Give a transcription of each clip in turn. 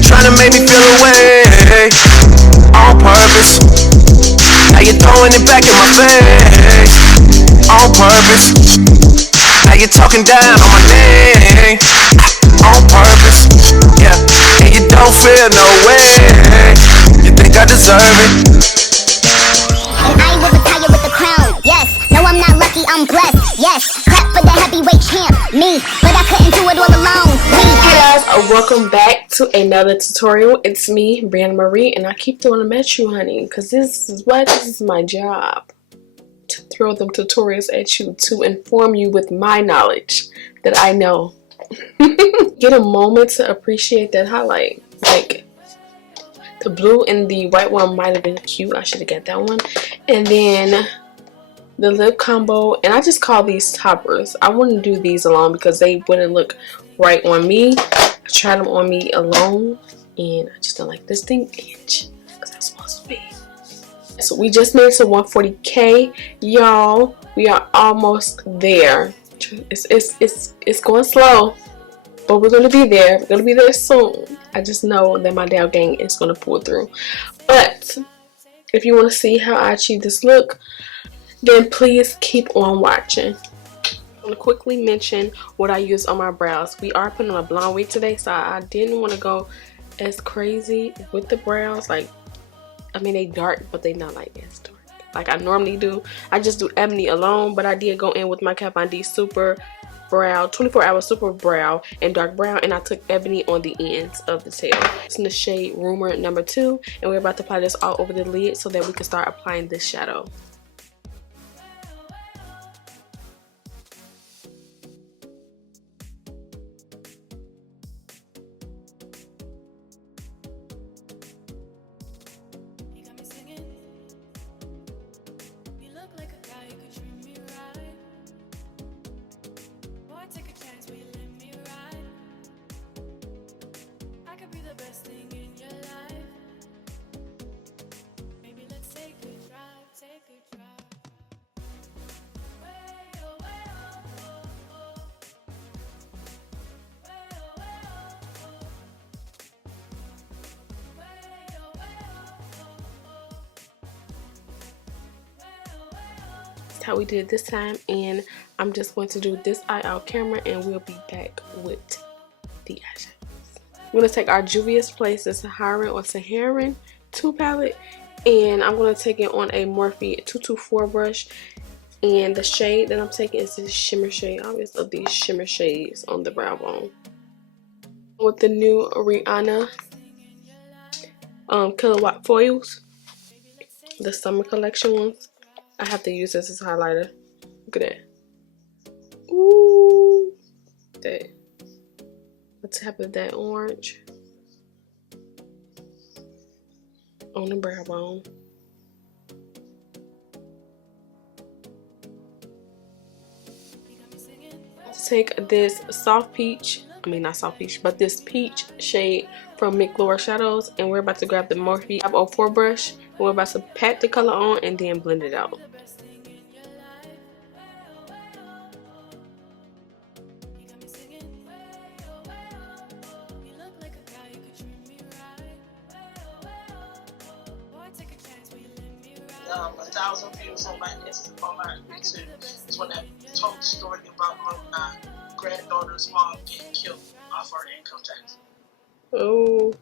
you tryna make me feel away on purpose. Now you throwing it back in my face on purpose. Now you talking down on my name on purpose. Yeah, and you don't feel no way. You think I deserve it? And I will retire with the crown. Yes, no, I'm not lucky, I'm blessed. Yes, clap for the heavyweight champ, me. But I couldn't do it all alone. Hey guys, welcome back to another tutorial. It's me, Briana Marie, and I keep throwing them at you, honey, because this is my job. To throw them tutorials at you to inform you with my knowledge that I know. Get a moment to appreciate that highlight. Like, the blue and the white one might have been cute. I should have got that one. And then the lip combo, and I just call these toppers. I wouldn't do these alone because they wouldn't look right on me. I tried them on me alone, and I just don't like this thing itch because that's supposed to be. So we just made it to 140K, y'all. We are almost there. It's going slow, but we're gonna be there. We're gonna be there soon. I just know that my Dow gang is gonna pull through. But if you want to see how I achieve this look, then please keep on watching. I'm gonna quickly mention what I use on my brows. We are putting on a blonde wig today, so I didn't want to go as crazy with the brows. Like, I mean, they dark, but they not like as dark like I normally do. I just do ebony alone, but I did go in with my Kat Von D Super Brow, 24-hour Super Brow and dark brown, and I took ebony on the ends of the tail. It's in the shade Rumor number 2, and we're about to apply this all over the lid so that we can start applying this shadow. How we did it this time, and I'm just going to do this eye out camera, and we'll be back with the eyeshadows. We're going to take our Juvias Place, the Saharan 2 palette, and I'm going to take it on a Morphe 224 brush, and the shade that I'm taking is this shimmer shade, obvious of these shimmer shades on the brow bone. With the new Rhianna Killawat foils, the summer collection ones. I have to use this as a highlighter. Look at that. Ooh. That. The tap of that orange on the brow bone. Take this soft peach, not soft peach, but this peach shade from Melkior Shadows, and we're about to grab the Morphe 504 brush, and we're about to pat the color on and then blend it out. A 1,000 views on my YouTube. It's when I told the story about my granddaughter's mom getting killed off our income tax. Oh.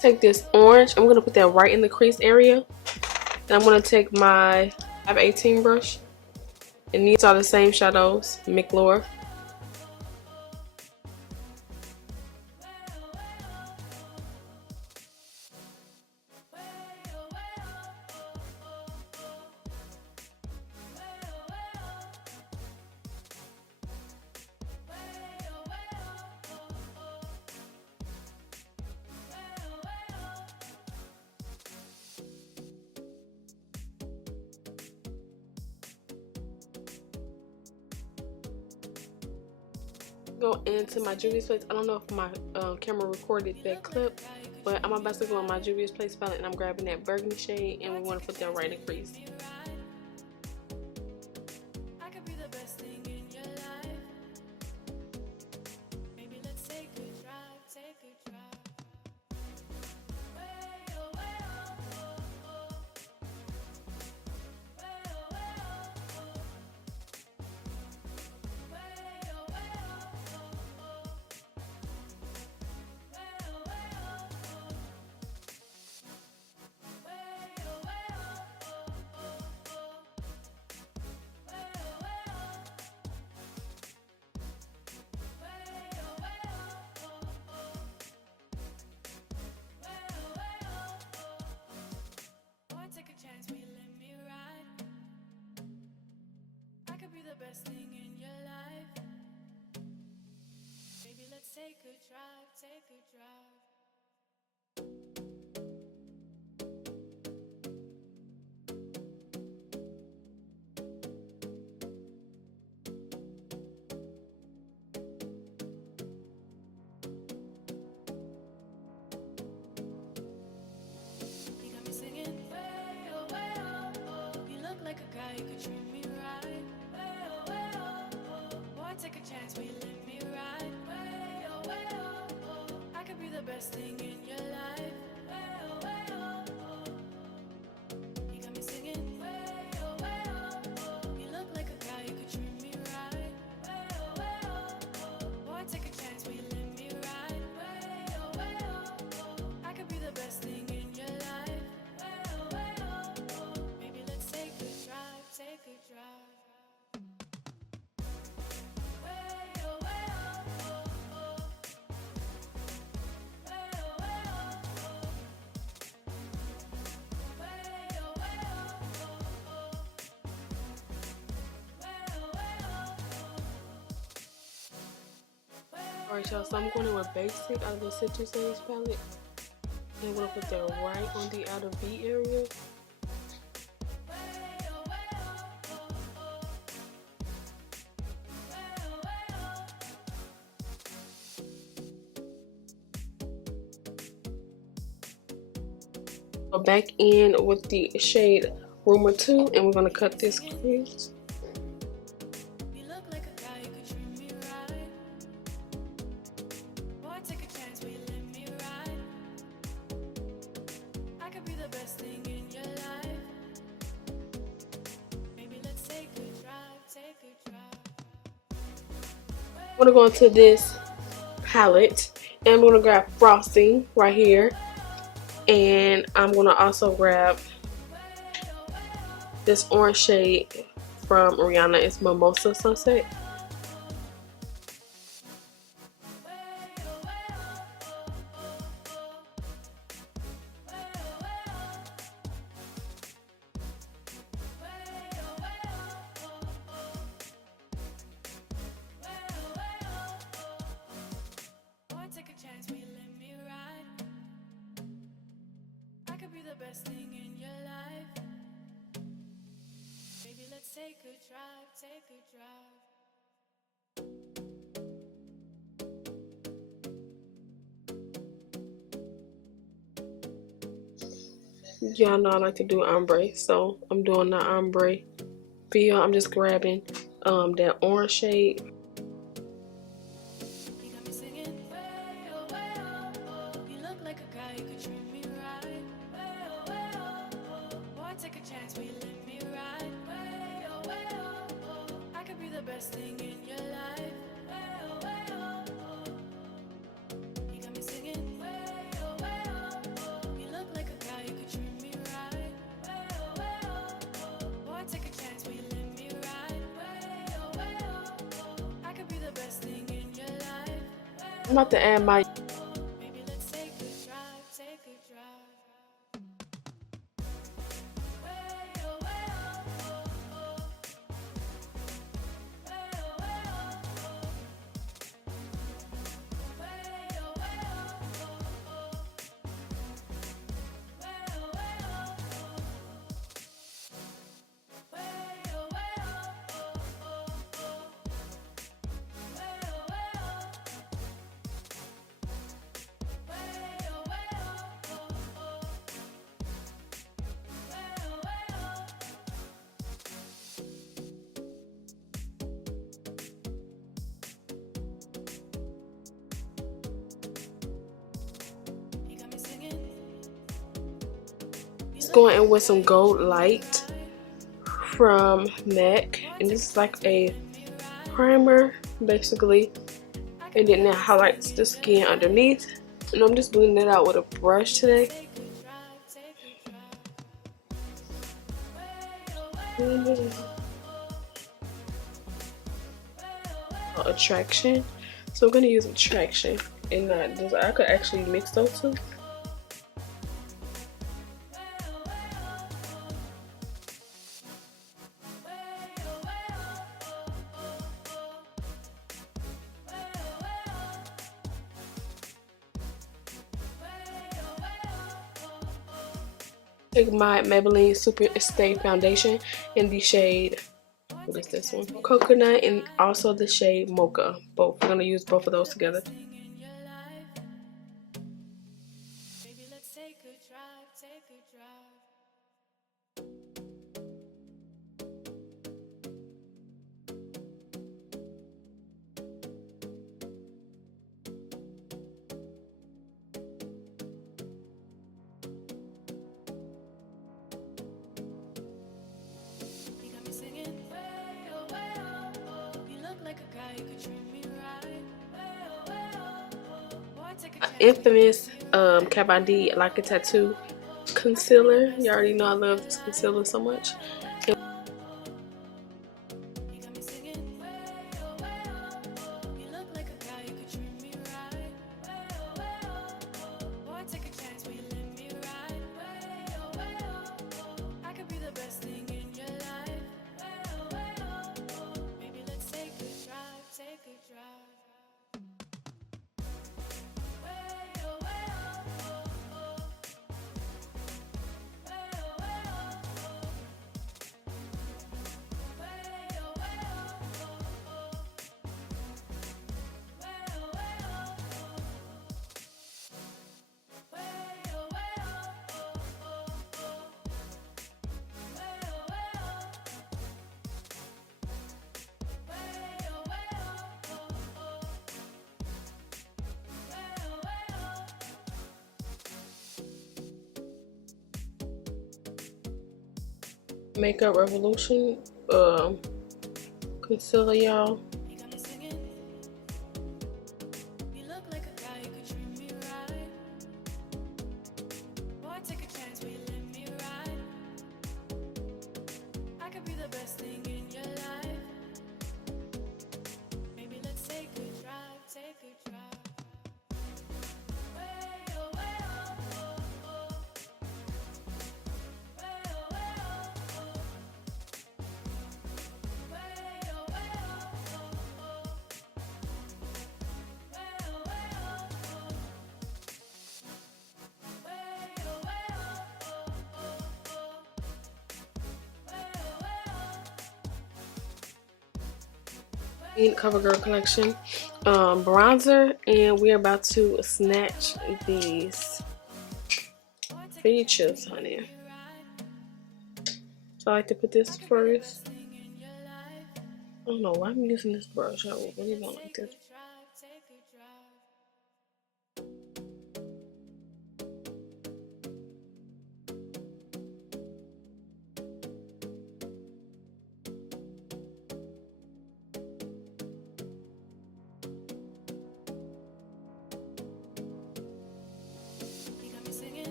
Take this orange. I'm going to put that right in the crease area. And I'm going to take my 518 brush. And these are the same shadows, Melkior. Go into my Juvias Place. I don't know if my camera recorded that clip, but I'm about to go on my Juvias Place palette, and I'm grabbing that burgundy shade, and we want to put that right in the crease. the best thing in your life. Maybe let's take a drive, take a drive. You got me singing, way oh, way oh, oh. You look like a guy who could treat me right. Way oh, oh. Boy, take a chance, will you let me ride? Way oh, oh. I could be the best thing in your life. Way oh, oh. You got me singing, way oh, oh. You look like a guy who could treat me right. Way oh. Boy, take a chance, will you let me ride? Way oh. I could be the best thing in your life. Way oh. Maybe let's take a drive, take a drive. Alright, y'all, so I'm going in with Basic out of the Citrus Days palette. And I'm going to put that right on the outer V area. Go back in with the shade Rumor 2, and we're going to cut this crease. I'm going to go into this palette, and I'm going to grab Frosting right here. And I'm going to also grab this orange shade from Rhianna. It's Mimosa Sunset. Take a drive, take a drive. Y'all know I like to do ombre, so I'm doing the ombre feel. I'm just grabbing that orange shade. You got me singing, way oh, you look like a guy who could treat me right. Way oh, boy, take a chance, will you let me ride? Way oh, I could be the best thing in your life. Way oh, you got me singing, way oh, you look like a guy who could treat me right. Way oh, boy, take a chance, will you let me ride? Way oh, I could be the best thing in your life. I'm about to add my Maybe let's take a drive, take a drive. going in with some Gold Light from MAC, and this is like a primer basically, and then it highlights the skin underneath. And I'm just blending it out with a brush today. Attraction, so I'm gonna use Attraction and not this. I could actually mix those two. Take my Maybelline Superstay foundation in the shade, what is this one? Coconut, and also the shade Mocha. Both. We're going to use both of those together. Infamous Cap ID Like a Tattoo concealer. You already know I love this concealer so much. Makeup Revolution concealer, y'all. CoverGirl collection bronzer, and we're about to snatch these features, honey. So I like to put this first. I don't know why I'm using this brush. I really don't like this.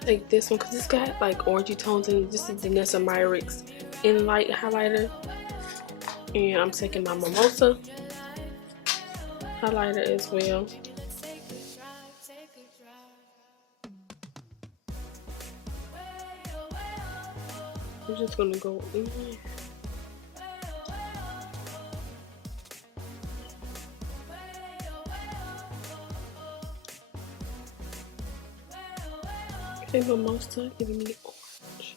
Take this one because it's got like orangey tones, and this is Danessa Myrick's Enlight highlighter, and I'm taking my Mimosa highlighter as well. I'm just gonna go in here. Mimosa giving me orange.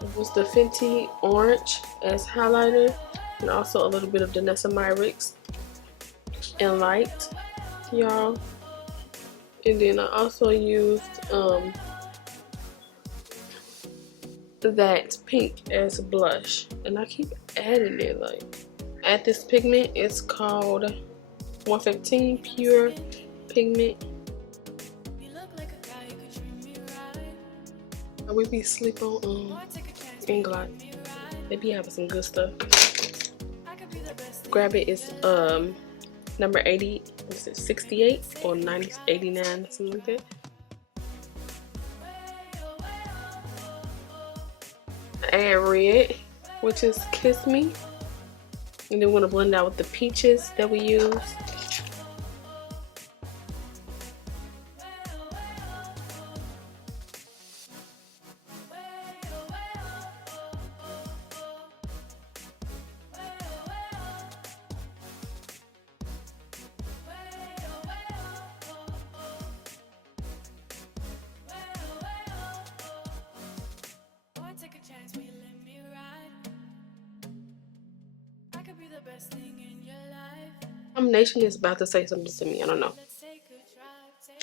It was the Fenty orange as highlighter, and also a little bit of Danessa Myrick's Enlight, y'all. And then I also used that pink as blush, and I keep adding it. Like, add this pigment. It's called 115 Pure Pigment. We be sleep on Inglot. They be having some good stuff. Grab it. It's number 80. Is it 68 or 90, 89, something like that. Add red, which is Kiss Me, and then we're gonna blend out with the peaches that we use. Combination is about to say something to me. I don't know,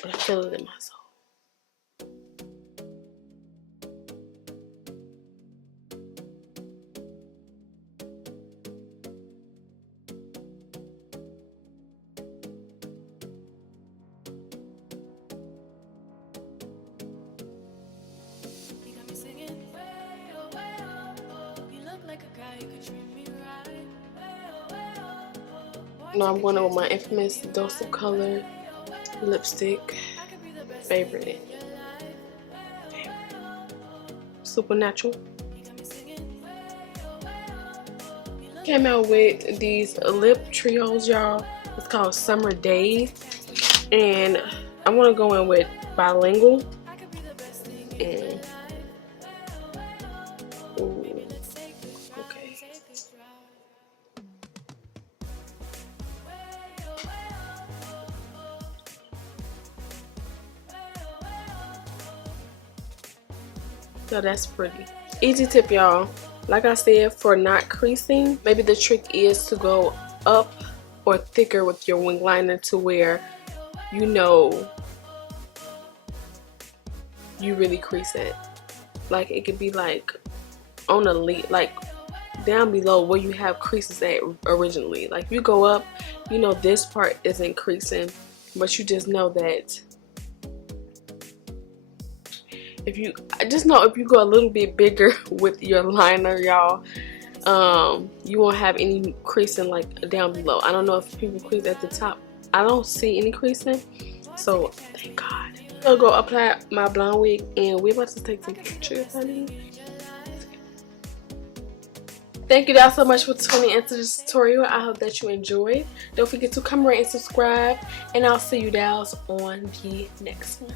but I feel it in my soul. Now I'm going over my infamous Dose of Color lipstick. Favorite. Supernatural. Came out with these lip trios, y'all. It's called Summer Days. And I want to go in with Bilingual. And ooh, okay. So that's pretty. Easy tip, y'all. Like I said, for not creasing, maybe the trick is to go up or thicker with your wing liner to where you know you really crease it. Like it could be like on a lead, like down below where you have creases at originally. Like if you go up, you know this part isn't creasing, but you just know that if you go a little bit bigger with your liner, y'all, you won't have any creasing like down below. I don't know if people crease at the top. I don't see any creasing, so thank God. I'll go apply my blonde wig, and we're about to take some pictures, honey. Thank you guys so much for tuning into this tutorial. I hope that you enjoyed. Don't forget to comment, rate, and subscribe, and I'll see you guys on the next one.